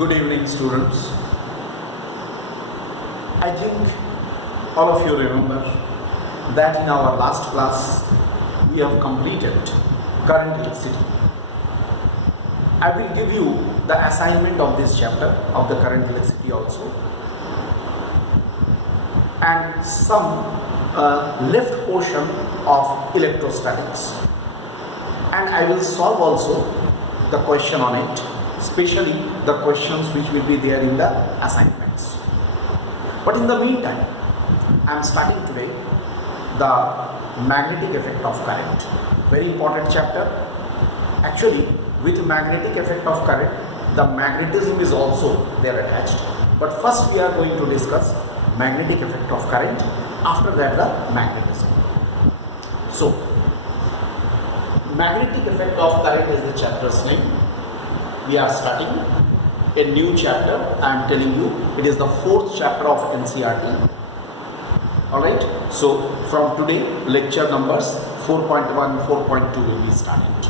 Good evening, students. I think all of you remember that in our last class we have completed current electricity. I will give you the assignment of this chapter of the current electricity also, and some left portion of electrostatics, and I will solve also the question on it, especially the questions which will be there in the assignments. But in the meantime, I am starting today the magnetic effect of current. Very important chapter. Actually, with magnetic effect of current, the magnetism is also there attached. But first we are going to discuss magnetic effect of current. After that, the magnetism. So, magnetic effect of current is the chapter's name. We are starting a new chapter. I am telling you, it is the 4th chapter of NCERT. Alright, so from today, lecture numbers 4.1, 4.2 will be started.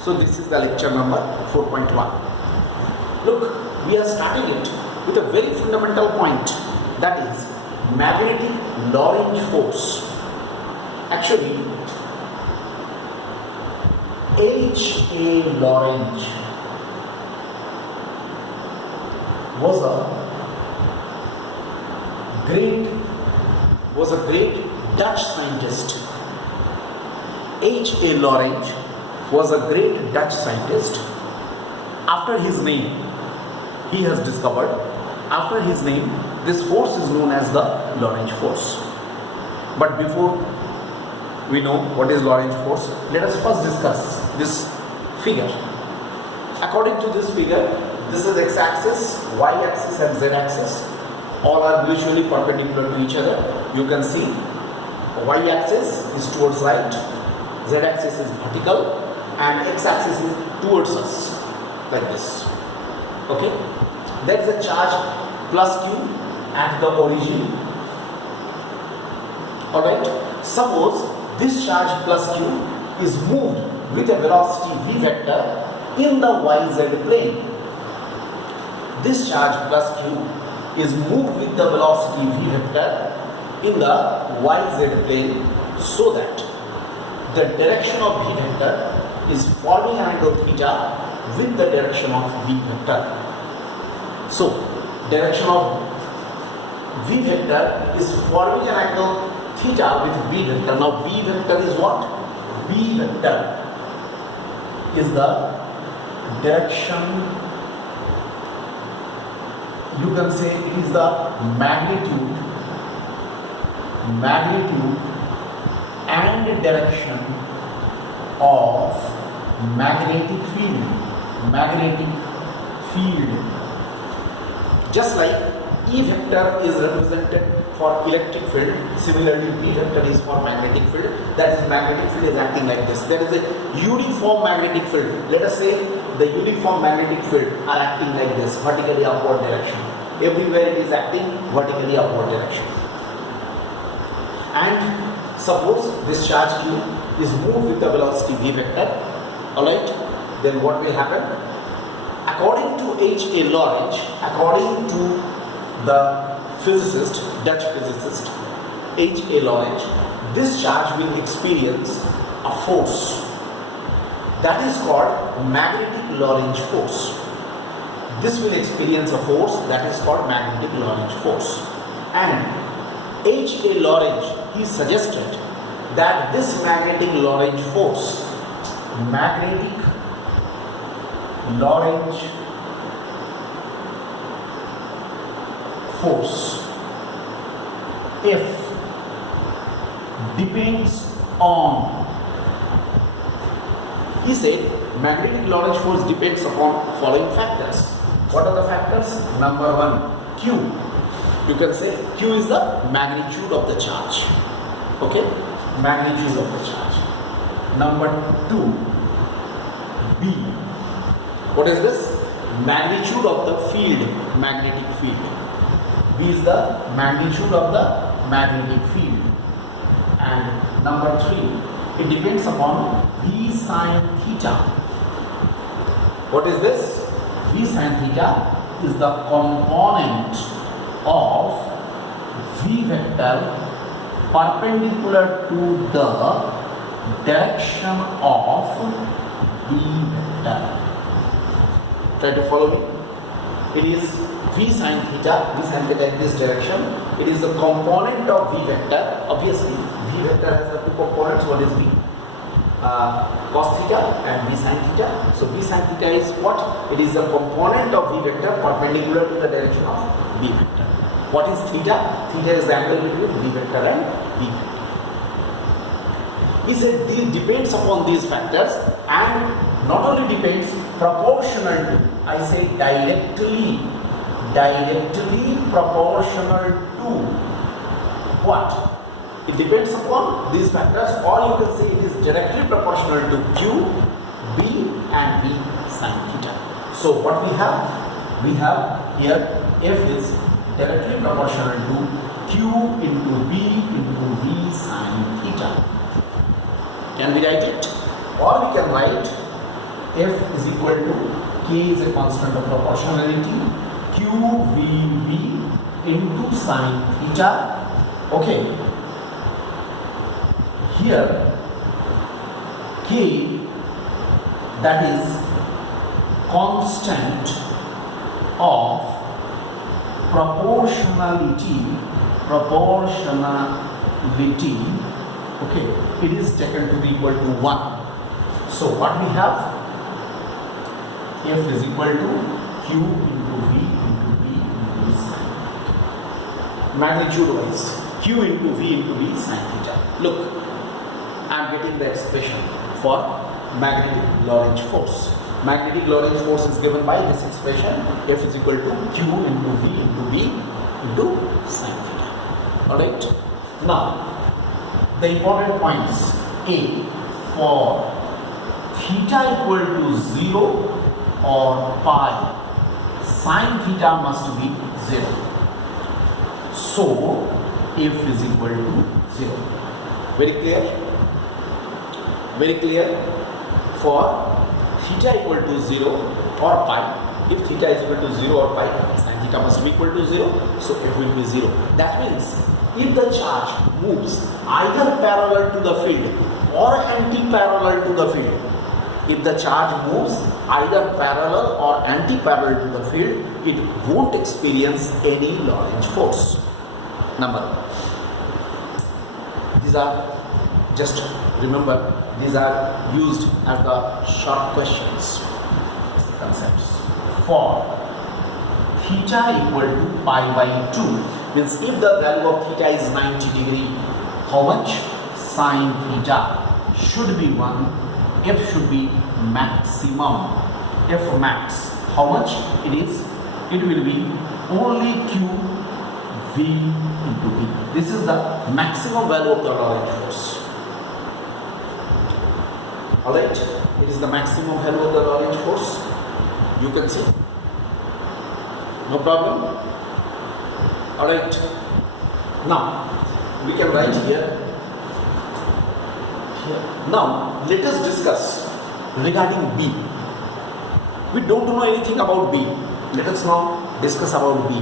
So this is the lecture number 4.1. Look, we are starting it with a very fundamental point, that is magnetic Lorentz force. Actually, H.A. Lorentz was a great Dutch scientist. H.A. Lorentz was a great Dutch scientist. After his name, he has discovered, after his name, this force is known as the Lorentz force. But before we know what is Lorentz force, let us first discuss this figure. According to this figure, this is x-axis, y-axis and z-axis. All are mutually perpendicular to each other. You can see y-axis is towards right, z-axis is vertical, and x-axis is towards us, like this. Okay? There is a charge plus q at the origin. Alright? Suppose this charge plus q is moved with a velocity v vector in the yz plane. This charge plus q is moved with the velocity v vector in the yz plane, so that the direction of v vector is forming an angle theta with the direction of v vector. So, direction of v vector is forming an angle theta with v vector. Now, v vector is what? V vector is the direction, you can say it is the magnitude and direction of magnetic field. Just like E vector is represented for electric field, similarly B vector is for magnetic field. That is, magnetic field is acting like this. There is a uniform magnetic field. Let us say the uniform magnetic field are acting like this, vertically upward direction. Everywhere it is acting vertically upward direction. And suppose this charge q is moved with the velocity v vector. Alright, then what will happen? According to H.A. Lorentz, according to the physicist, Dutch physicist H.A. Lorentz, this charge will experience a force that is called magnetic Lorentz force. This will experience a force that is called magnetic Lorentz force. And H.A. Lorentz, he suggested that this magnetic Lorentz force, F, depends on, he said, magnetic Lorentz force depends upon following factors. What are the factors? Number 1, Q. You can say Q is the magnitude of the charge. Okay? Magnitude of the charge. Number 2, B. What is this? Magnitude of the field, magnetic field. B is the magnitude of the magnetic field. And number 3, it depends upon V sine theta. What is this? V V sin theta is the component of V vector perpendicular to the direction of B vector. Try to follow me. It is V sin theta in this direction. It is the component of V vector. Obviously, V vector has the two components. One is V cos theta and V sin theta. So V sin theta is what? It is the component of V vector perpendicular to the direction of B vector. What is theta? Theta is the angle between V vector and B vector. He said this depends upon these factors, and not only depends, proportional to, I say directly proportional to what? It depends upon these factors, or you can say it is directly proportional to Q, B and V sin theta. So what we have? We have here F is directly proportional to Q into B into V sin theta. Can we write it? Or we can write F is equal to K is a constant of proportionality, QVB into sin theta. Okay. Here K, that is constant of proportionality, okay, it is taken to be equal to 1. So what we have? F is equal to Q into V into B into sin. Magnitude wise, Q into V into B sin theta. Look, I am getting the expression for magnetic Lorentz force. Magnetic Lorentz force is given by this expression, F is equal to Q into V into B into sin theta. Alright. Now, the important points. A, for theta equal to 0 or pi, sin theta must be 0. So, F is equal to 0. Very clear? Very clear? For theta equal to 0 or pi, if theta is equal to 0 or pi, sin theta must be equal to 0, so F will be 0. That means, if the charge moves either parallel to the field or anti-parallel to the field, if the charge moves either parallel or anti-parallel to the field, it won't experience any Lorentz force. Number. These are, just remember, these are used as the short questions concepts. For theta equal to pi by 2, means if the value of theta is 90 degree, how much? Sin theta should be 1. F should be maximum. F max, how much it is? It will be only Q V into B. This is the maximum value of the Lorentz force. Alright, it is the maximum value of the Lorentz force. You can see. No problem. Alright. Now, we can write here. Now, let us discuss regarding B. We don't know anything about B. Let us now discuss about B.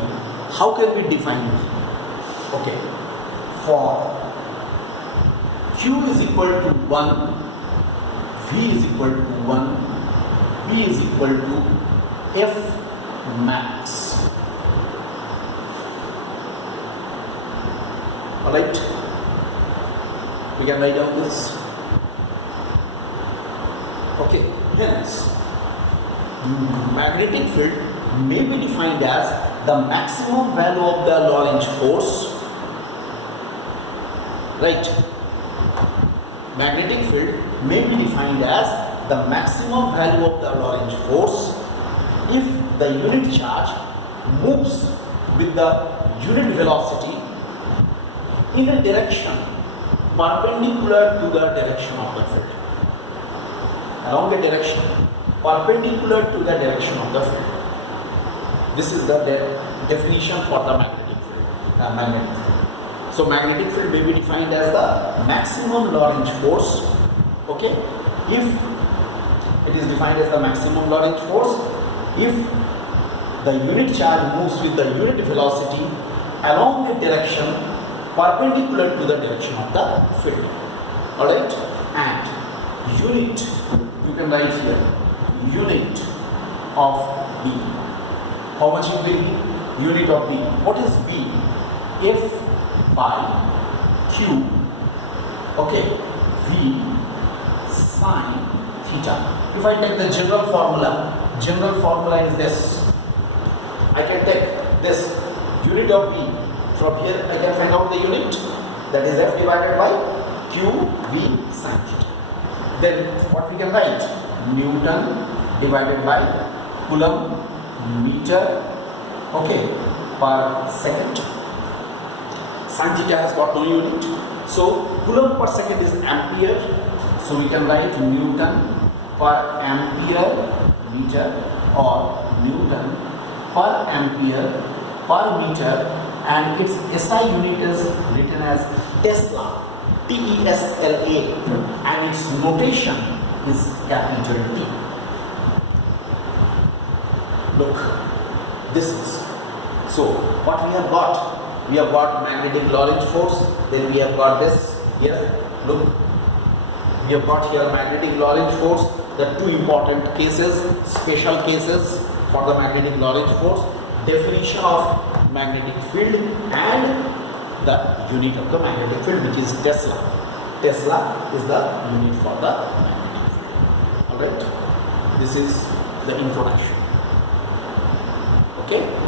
How can we define B? Okay. For Q is equal to 1, V is equal to 1, B is equal to F max. Alright? We can write down this. Okay, hence, magnetic field may be defined as the maximum value of the Lorentz force. Right? Magnetic field may be defined as the maximum value of the Lorentz force if the unit charge moves with the unit velocity in a direction perpendicular to the direction of the field. Along a direction perpendicular to the direction of the field. This is the definition for the magnetic field. So magnetic field may be defined as the maximum Lorentz force. Okay, if it is defined as the maximum Lorentz force, if the unit charge moves with the unit velocity along a direction perpendicular to the direction of the field. Alright, and unit, you can write here, unit of B. How much will be unit of B? What is B? F by Q, okay, V sine theta. If I take the general formula is this. I can take this unit of B. From here I can find out the unit, that is F divided by Q V sine theta. Then what we can write? Newton divided by Coulomb meter, okay, per second. Sine theta has got no unit, so Coulomb per second is ampere, so we can write Newton per ampere meter or Newton per ampere per meter, and its SI unit is written as Tesla, T-E-S-L-A, and its notation is capital T. Look, this is, so what we have got? We have got magnetic Lorentz force, then we have got this here, look, we have got here magnetic Lorentz force, the two important cases, special cases for the magnetic Lorentz force, definition of magnetic field and the unit of the magnetic field, which is Tesla. Tesla is the unit for the magnetic field. Alright, this is the introduction. Okay.